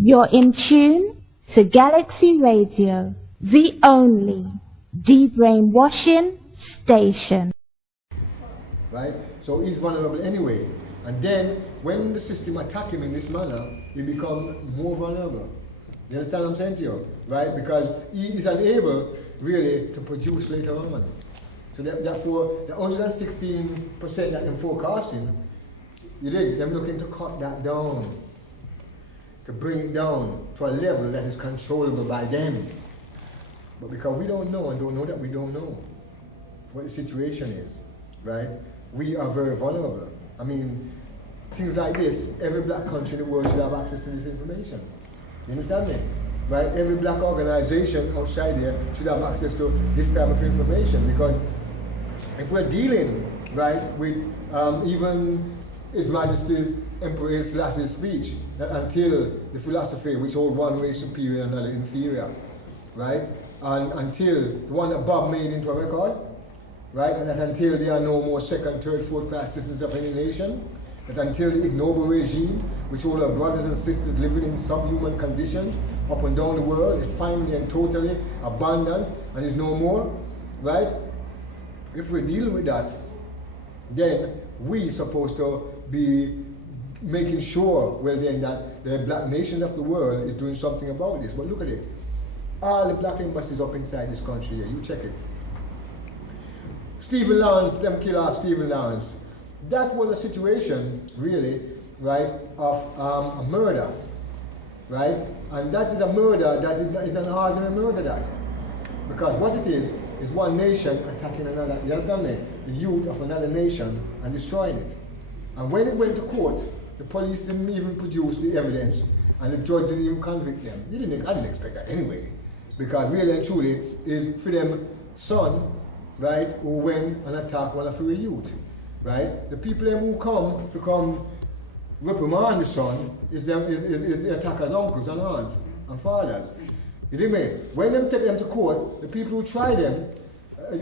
You're in tune to Galaxy Radio, the only de-brainwashing station. Right? So he's vulnerable anyway. And then, when the system attacks him in this manner, he becomes more vulnerable. You understand what I'm saying to you? Right? Because he is unable, really, to produce later on. So therefore, the 116% that I'm forecasting, you dig, I'm looking to cut that down, to bring it down to a level that is controllable by them. But because we don't know and don't know that we don't know what the situation is, right? We are very vulnerable. I mean, things like this, every black country in the world should have access to this information. You understand me? Right? Every black organization outside there should have access to this type of information, because if we're dealing, right, with even His Majesty's Emperor Selassie's speech, that until the philosophy which hold one race superior and another inferior, right, and until the one that Bob made into a record, right, and that until there are no more second, third, fourth class citizens of any nation, that until the ignoble regime which all our brothers and sisters living in subhuman conditions up and down the world is finally and totally abandoned and is no more, right? If we're dealing with that, then we're supposed to be making sure, well then, that the black nations of the world is doing something about this. But look at it. All the black embassies up inside this country here, you check it. Stephen Lawrence, them kill off Stephen Lawrence. That was a situation, really, right, of a murder, right? And that is a murder that is an ordinary murder, that. Because what it is one nation attacking another, you understand me? The youth of another nation and destroying it. And when it went to court, the police didn't even produce the evidence, and the judge didn't even convict them. I didn't expect that anyway. Because really and truly, is for them son, right, who went and attacked one of the youth. Right? The people who come reprimand the son is the attacker's uncles and aunts and fathers. You see me? When they take them to court, the people who try them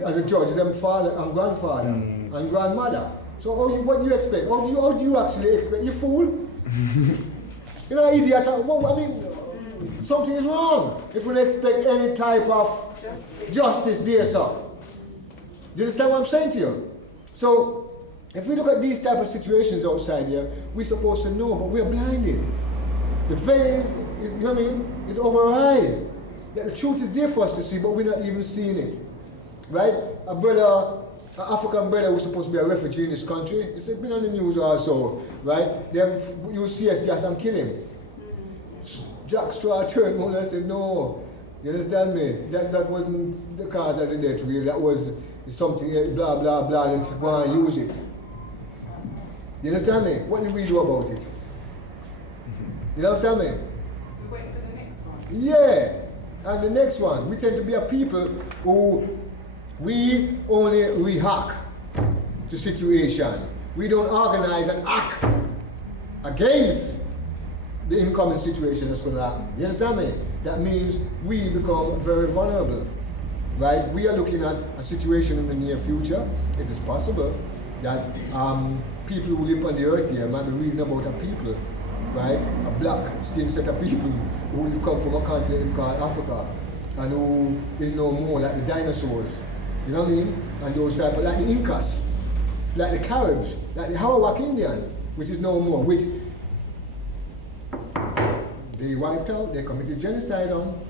as a judge is them father and grandfather and grandmother. So what do you expect? How do you actually expect? You fool? You know, idiot. Well, I mean, something is wrong if we don't expect any type of justice there, sir. Do you understand what I'm saying to you? So, if we look at these type of situations outside here, we're supposed to know, but we're blinded. The veil is, you know what I mean, is over our eyes. The truth is there for us to see, but we're not even seeing it. Right? A brother, an African brother who's supposed to be a refugee in this country, it's been on the news also, right? Them UCS gas and kill him. Jack Straw turned around and said, no, you understand me? That wasn't the cause of the death, really. That was something, blah, blah, blah, and go and use it. You understand me? What did we do about it? You understand me? We wait for the next one. Yeah. And the next one, we tend to be a people who we only react to situation. We don't organize and act against the incoming situation that's going to happen. You understand me? That means we become very vulnerable. Right? We are looking at a situation in the near future. It is possible that people who live on the earth here might be reading about a people, right? A black skinned set of people who come from a continent called Africa and who is no more like the dinosaurs. You know what I mean? And those type of, like the Incas, like the Caribs, like the Arawak Indians, which is no more, which they wiped out, they committed genocide on.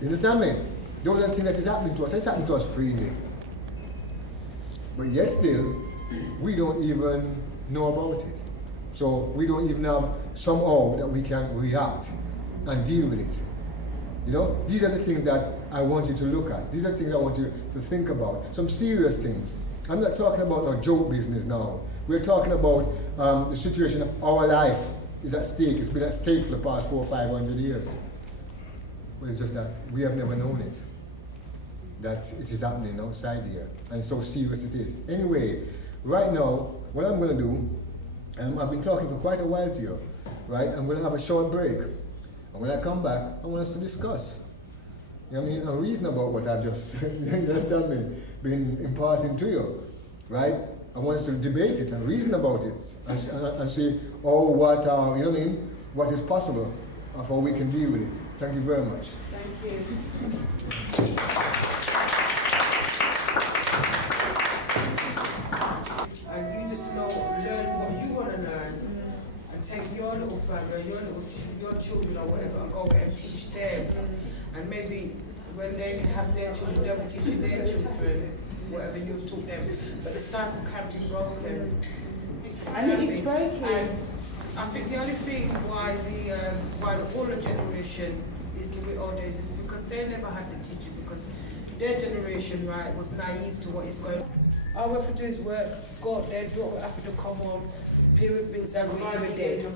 You understand me? Those are the things that is happening to us. It's happening to us freely. But yet still, we don't even know about it. So we don't even have somehow that we can react and deal with it. You know, these are the things that I want you to look at. These are the things I want you to think about. Some serious things. I'm not talking about no joke business now. We're talking about the situation of our life is at stake. It's been at stake for the past 400 or 500 years. But it's just that we have never known it. That it is happening outside here, and so serious it is. Anyway, right now, what I'm going to do, I've been talking for quite a while to you, right? I'm going to have a short break, and when I come back, I want us to discuss. You know what I mean? And reason about what I've just, you understand me, been imparting to you, right? I want us to debate it and reason about it, and see, oh, what, you know what I mean? What is possible. of how we can deal with it. Thank you very much. Thank you. And you just learn what you want to learn, and take your little family, your children or whatever, and go and teach them. And maybe when they have their children, they'll be teaching their children whatever you've taught them. But the cycle can be broken. And it is broken. And I think the only thing why the older generation is a bit older is because they never had the teaching, because their generation, right, was naive to what is going on. All we have to do is work, go up there, do what we have to come home, pay with bills, and we're dead.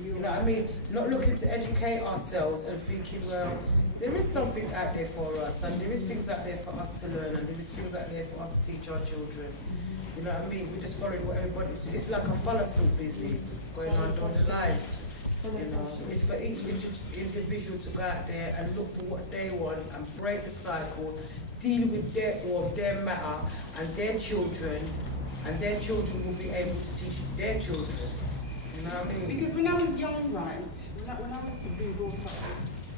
You know what I mean? Not looking to educate ourselves and thinking, well, there is something out there for us, and there is things out there for us to learn, and there is things out there for us to teach our children. You know what I mean? We're just following what everybody, it's like a follow suit business going on down the line. You know, it's for each individual to go out there and look for what they want and break the cycle, deal with their war, their matter, and their children will be able to teach their children. You know what I mean? Because when I was young, right, when I was being brought up,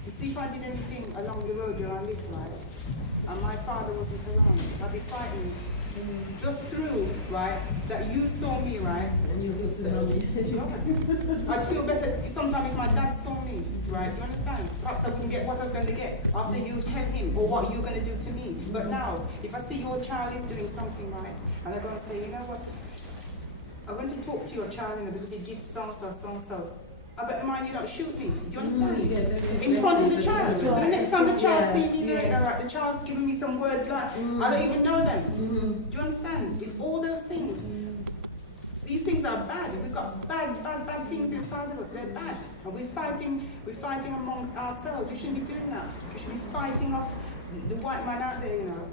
you see, if I did anything along the road where I lived, right, and my father wasn't around, I'd be fighting just through, right, that you saw me, right, and you looked at me. I'd feel better sometimes if my dad saw me, right, do you understand? Perhaps I wouldn't get what I was going to get after you tell him or what you're going to do to me. But now, if I see your child is doing something right, and I'm going to say, you know what, I want to talk to your child because he did so-and-so, so-and-so. I bet mind you don't shoot me. Do you understand? In front of the child. So the next time the child sees me there, right, the child's giving me some words like, I don't even know them. Do you understand? It's all those things. These things are bad. We've got bad things inside of us. They're bad. And we're fighting amongst ourselves. We shouldn't be doing that. We should be fighting off the white man out there, you know.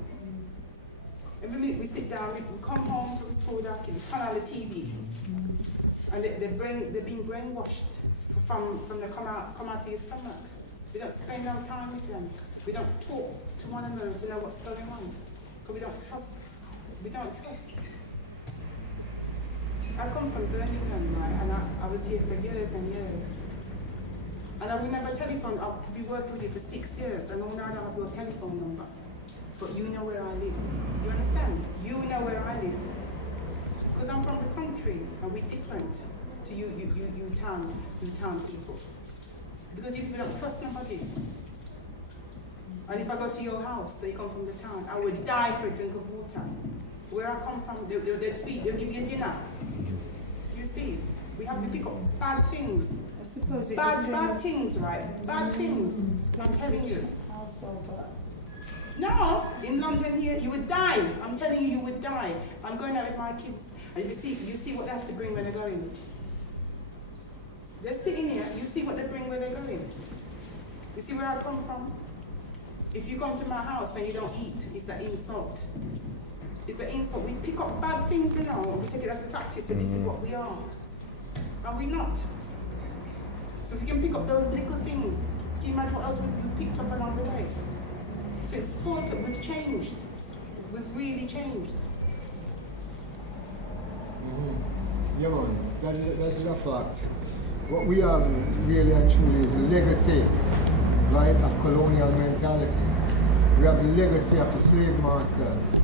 Every minute we sit down, we come home from school, we turn on the TV. And they're being brainwashed from the come out of your stomach. We don't spend our time with them. We don't talk to one another to know what's going on. Because we don't trust. I come from Birmingham, right, and I was here for years and years. And I remember telephone, I've been working with you for 6 years, and now I don't have your telephone number. But you know where I live. Do you understand? You know where I live. Because I'm from the country, and we're different to you town people. Because if you don't trust nobody, and if I go to your house, so you come from the town, I would die for a drink of water. Where I come from, they'll give you dinner. You see, we pick up bad things. I suppose it bad things, right? Bad things. I'm telling you. No, in London here, you would die. I'm telling you, you would die. I'm going out with my kids, and you see what they have to bring when they're going. They're sitting here, you see what they bring when they're going. You see where I come from? If you come to my house and you don't eat, it's an insult. It's an insult. We pick up bad things, you know, and we take it as a practice, and this is what we are. And we're not. So if we can pick up those little things, can you imagine what else we picked up along the way? So it's important, we've changed. We've really changed. Yeah, man, that is a fact. What we have really and truly is a legacy, right, of colonial mentality. We have the legacy of the slave masters,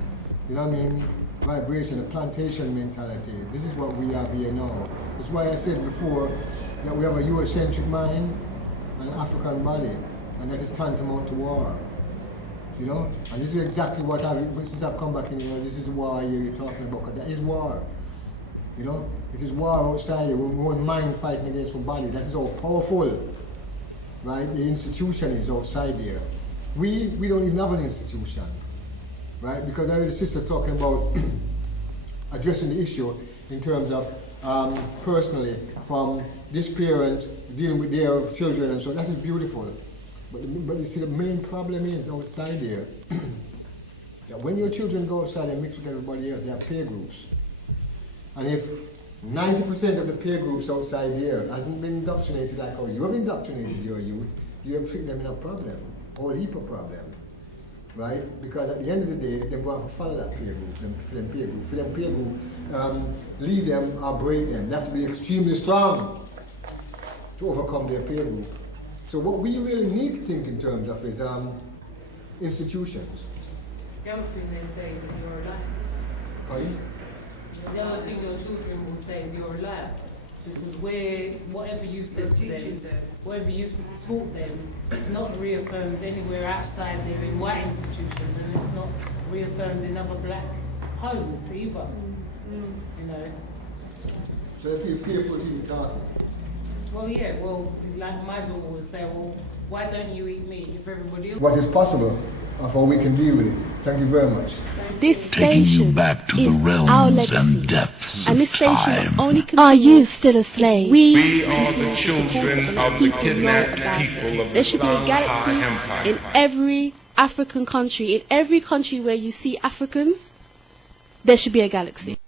you know what I mean? Vibration, the plantation mentality. This is what we have here now. That's why I said before that we have a Eurocentric mind and an African body, and that is tantamount to war. You know? And this is exactly what since I've come back in, you know, this is war you're talking about, because that is war. You know? It is war outside, one mind fighting against one body. That is how powerful, right, the institution is outside there. We don't even have an institution, right? Because I heard the sister talking about addressing the issue in terms of personally, from this parent dealing with their children, and so that is beautiful. But you see, the main problem is outside there that when your children go outside and mix with everybody else, they have peer groups. And if 90% of the peer groups outside here hasn't been indoctrinated like how you have indoctrinated your youth, you have put them in a problem, a whole heap of problem, right? Because at the end of the day, they want to follow that peer group, for them peer group, lead them or break them. They have to be extremely strong to overcome their peer group. So what we really need to think in terms of is institutions. The other thing they say is that you're a liar. Pardon? The other thing your children will say is you're a liar. Because whatever you've said to them, whatever you've taught them, it's not reaffirmed anywhere outside there in white institutions, and it's not reaffirmed in other black homes either. You know. So if you're fearful to even talking. Well, yeah. Well, like my daughter would say, well, why don't you eat meat if everybody else? What is possible of how we can deal with it. Thank you very much. This Taking you station back to is the realms our legacy, and depths and of this station time. will only continue. Are you still a slave? We are continue the to support it children and of let the people know kidnapped about people it. of the There should be a Sangha galaxy Empire. in every African country. In every country where you see Africans, there should be a galaxy.